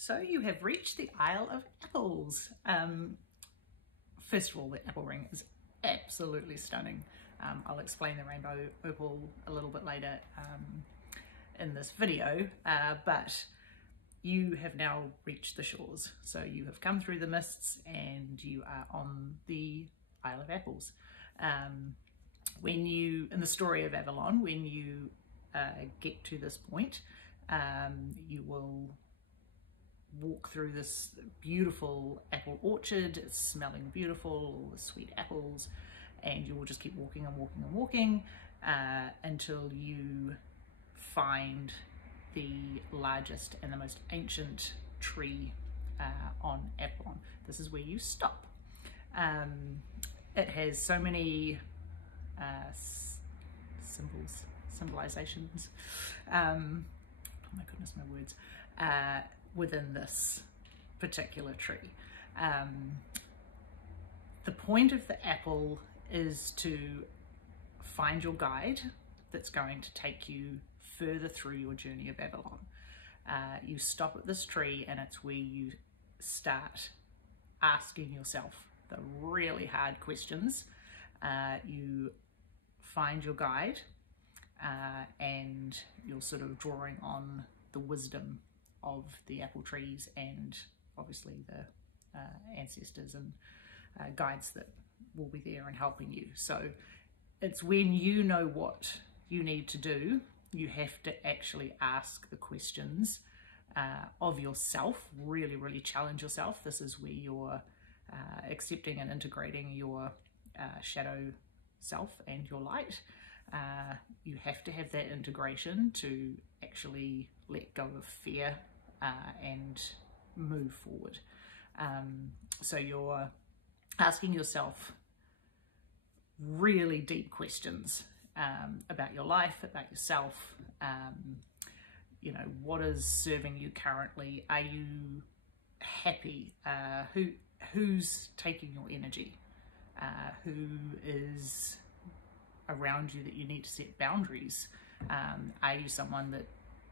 So you have reached the Isle of Apples. First of all, the apple ring is absolutely stunning. I'll explain the rainbow opal a little bit later in this video, but you have now reached the shores. So you have come through the mists and you are on the Isle of Apples. When you, in the story of Avalon, when you get to this point, you will walk through this beautiful apple orchard. It's smelling beautiful, all the sweet apples, and you will just keep walking and walking and walking until you find the largest and the most ancient tree on Avalon. This is where you stop. It has so many symbolizations. Oh my goodness, my words. Within this particular tree. The point of the apple is to find your guide that's going to take you further through your journey of Avalon. You stop at this tree and it's where you start asking yourself the really hard questions. You find your guide and you're sort of drawing on the wisdom of the apple trees and obviously the ancestors and guides that will be there and helping you. So it's when you know what you need to do, you have to actually ask the questions of yourself, really challenge yourself. This is where you're accepting and integrating your shadow self and your light. You have to have that integration to actually let go of fear and move forward. So you're asking yourself really deep questions about your life, about yourself. You know, what is serving you currently? Are you happy? Who's taking your energy? Who is around you that you need to set boundaries? Are you someone that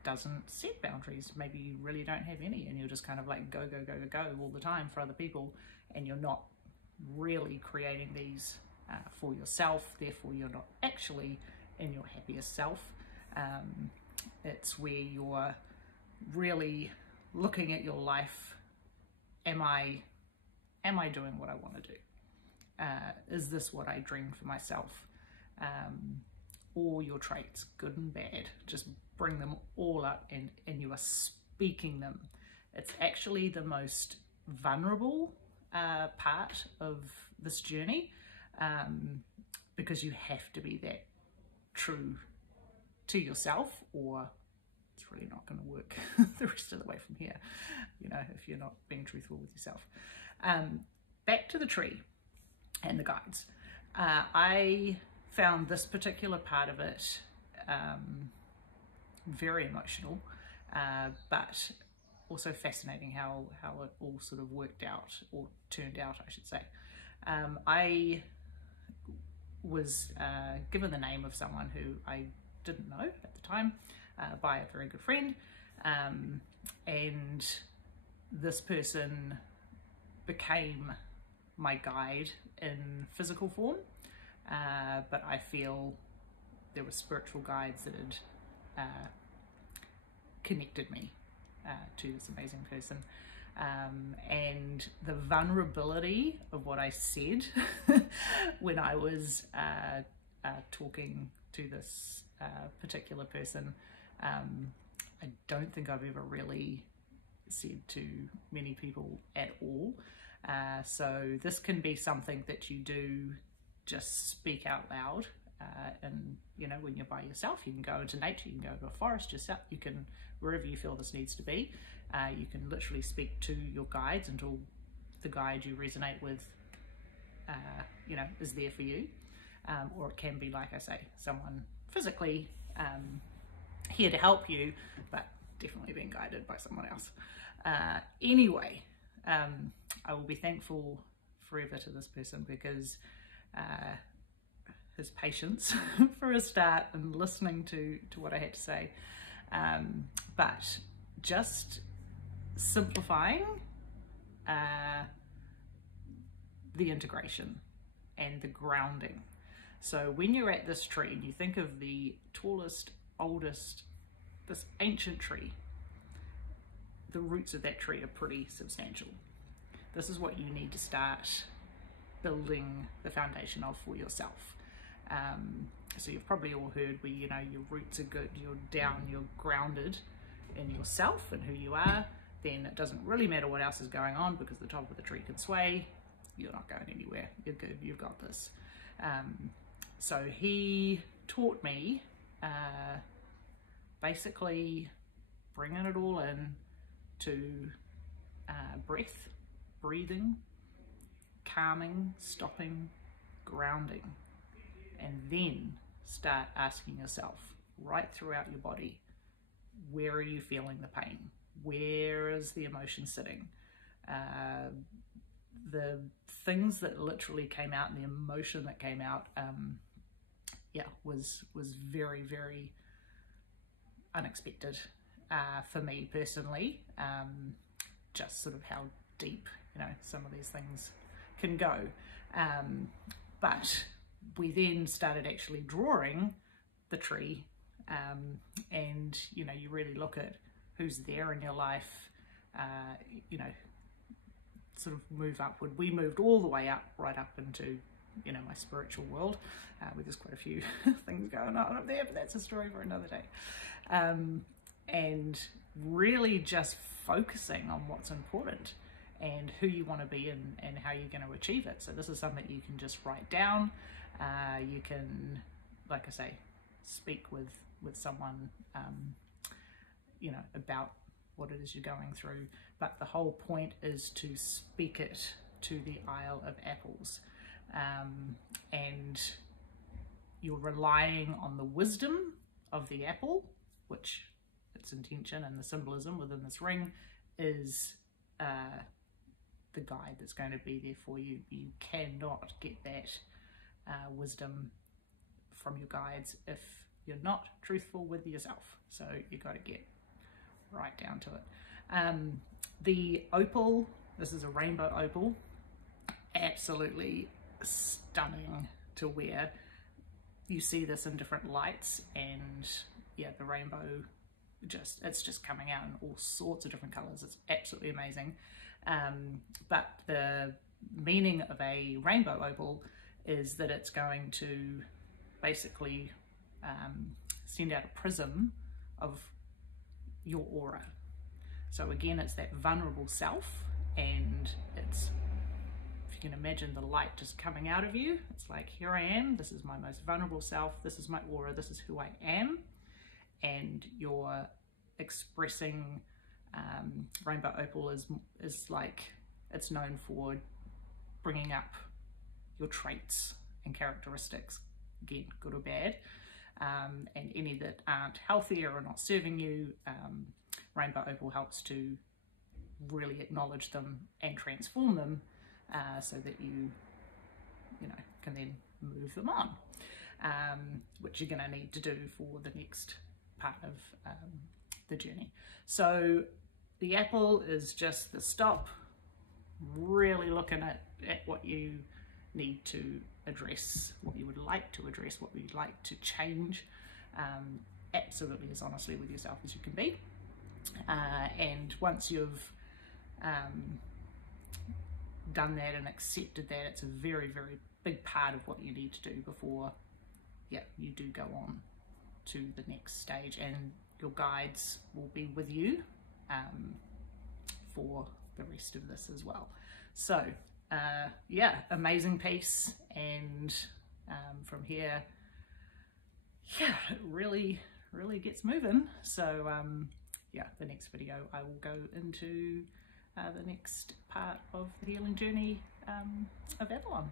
doesn't set boundaries? Maybe you really don't have any and you're just kind of like go all the time for other people, and you're not really creating these for yourself. Therefore you're not actually in your happiest self. It's where you're really looking at your life. Am I doing what I want to do? Is this what I dream for myself? All your traits, good and bad, just bring them all up and you are speaking them. It's actually the most vulnerable part of this journey, because you have to be that true to yourself, or it's really not going to work the rest of the way from here, you know, if you're not being truthful with yourself. Back to the tree and the guides. I found this particular part of it very emotional, but also fascinating how it all sort of worked out, or turned out, I should say. I was given the name of someone who I didn't know at the time by a very good friend, and this person became my guide in physical form, but I feel there were spiritual guides that had connected me to this amazing person. And the vulnerability of what I said when I was talking to this particular person, I don't think I've ever really said to many people at all. So this can be something that you do just speak out loud. And you know, when you're by yourself, you can go into nature, you can go to a forest yourself, you can, wherever you feel this needs to be, you can literally speak to your guides until the guide you resonate with, you know, is there for you. Or it can be, like I say, someone physically here to help you, but definitely being guided by someone else. Anyway, I will be thankful forever to this person, because his patience for a start and listening to what I had to say, but just simplifying the integration and the grounding. So when you're at this tree and you think of the tallest, oldest, this ancient tree, the roots of that tree are pretty substantial. This is what you need to start building the foundation of for yourself. So you've probably all heard where, you know, your roots are good, you're down, you're grounded in yourself and who you are, then it doesn't really matter what else is going on because the top of the tree can sway, you're not going anywhere, you're good, you've got this. So he taught me basically bringing it all in to breathing, calming, stopping, grounding, and then start asking yourself right throughout your body, where are you feeling the pain? Where is the emotion sitting? The things that literally came out and the emotion that came out, was very, very unexpected for me personally. Just sort of how deep, you know, some of these things can go. But we then started actually drawing the tree, and, you know, you really look at who's there in your life, you know, sort of move upward. We moved all the way up, right up into, you know, my spiritual world, where there's quite a few things going on up there, but that's a story for another day. And really just focusing on what's important and who you want to be and how you're going to achieve it. So this is something you can just write down. You can, like I say, speak with someone, you know, about what it is you're going through. But the whole point is to speak it to the Isle of Apples. And you're relying on the wisdom of the apple, which its intention and the symbolism within this ring is the guide that's going to be there for you. You cannot get that wisdom from your guides if you're not truthful with yourself. So you've got to get right down to it. The opal, this is a rainbow opal, absolutely stunning to wear. You see this in different lights, and yeah, the rainbow it's just coming out in all sorts of different colors. It's absolutely amazing. But the meaning of a rainbow opal is that it's going to basically send out a prism of your aura. So again, it's that vulnerable self, and it's, if you can imagine the light just coming out of you, it's like, here I am, this is my most vulnerable self, this is my aura, this is who I am. And you're expressing, rainbow opal is like, it's known for bringing up your traits and characteristics, again, good or bad, and any that aren't healthy or are not serving you. Rainbow opal helps to really acknowledge them and transform them, so that you know, can then move them on, which you're going to need to do for the next part of the journey. So the apple is just the stop, really looking at what you need to address, what you would like to address, what you'd like to change, absolutely as honestly with yourself as you can be. And once you've done that and accepted that, it's a very, very big part of what you need to do before, yeah, you do go on to the next stage, and your guides will be with you for the rest of this as well. So yeah, amazing piece, and from here, yeah, it really gets moving. So yeah, the next video I will go into the next part of the healing journey of Avalon.